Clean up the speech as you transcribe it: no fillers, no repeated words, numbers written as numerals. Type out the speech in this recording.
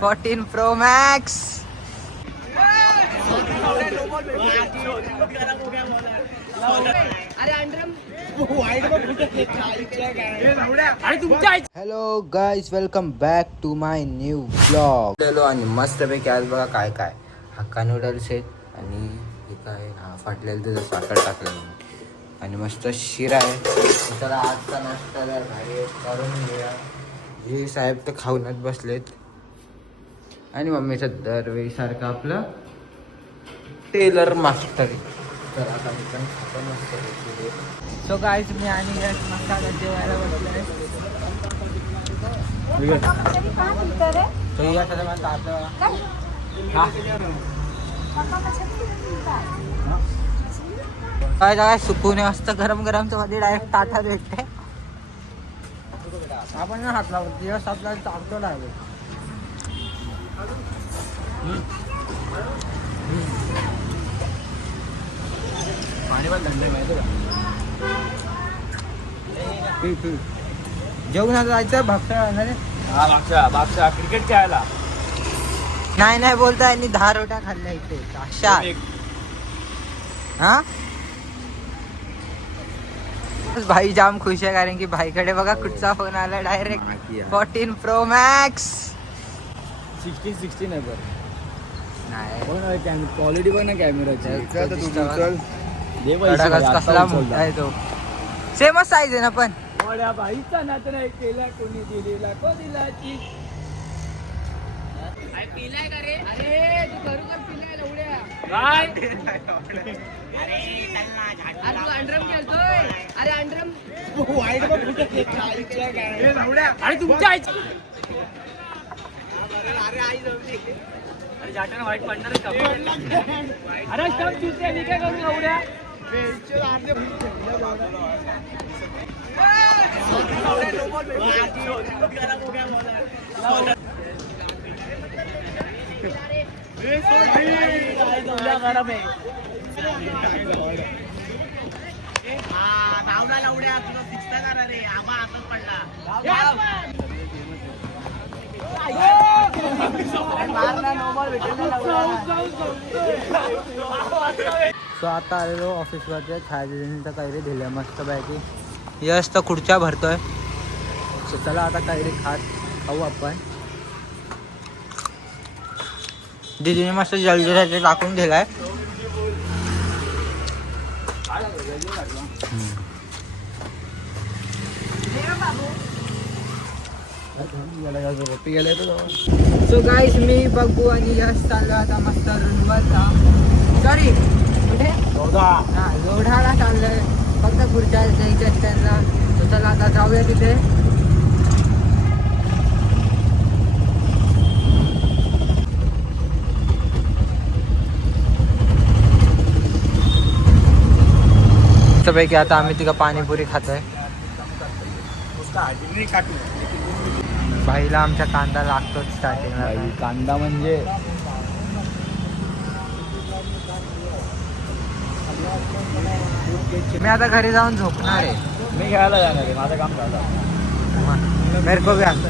14 Pro Max. Hello guys, welcome back to my new blog. आणि मस्त पैकी आज बघा काय काय हक्का नूडल्स आहेत आणि हे काय फाटलेलं त्याचं साखर टाकलं आणि मस्त शिरा आहे. त्याला आजचा नाश्ता भारी करून घेऊया. हे साहेब तर खाऊनच बसलेत आणि मम्मीचं दरवेळी सारखं आपलं टेलर मास्टर. तर आता मी पण खातो मस्त. सो गाईज, मी आणि मसाला जेवायला बसलोय. काय काय सुकून असतं गरम गरमचं मध्ये डायरेक्ट ताटात भेटते. आपण ना हात लावतो दिवस आपल्याला चालतो लागेल. पाणी पण थंड माहिती का? जेवण जायचं भागसा भागसा क्रिकेट खेळायला. नाही बोलता यांनी 10 रोट्या खाल्ल्या इथे अशा. हा भाई जाम खुश आहे कारण की भाईकडे बघा कुठचा फोन आला डायरेक्ट 14 Pro Max. 16 आहे बरं. नाही क्वालिटी पण आहे कॅमेराची. कसला मोठा आहे तो. सेमच साईज आहे ना पण. भाईचा नात नाही केला कोणी दिलेला को दिलाची. पिलाय का रे? अरे तू खरोखर पिलाय लवड्या. काय अरे तू अंडरम खेळतोय. अरे अंडरम वाईट बघ कुठे हे लवड्या. अरे तुमच्या आईची अरे आई जमली. अरे जाटाने वाईट पडणार का? अरे सब चुते मी काय करू लवड्या. सो आता आलेलो ऑफिसवरती खायचं कैरी दिल्या मस्त पैकी. यश तर खुर्च्या भरतोय. सो चला आता कैरी खाऊ आपण. दीदीने मस्त जलजिरा टाकून दिलाय. सो गाईस, मी बघू आणि यश चाललो आता मस्त रूमवरचा. सॉरी कुठे लोढाला चाललोय. फक्त खुर्च्या जायच्या त्यांना. तो चला आता जाऊया तिथे. पैकी आता आम्ही तिघं पाणीपुरी खातोय. भाईला आमच्या कांदा लागतोच स्टार्टिंग. कांदा म्हणजे मी आता घरी जाऊन झोपणार आहे. मी खेळायला जाणार आहे. माझं काम झालं. मेरे को भी आता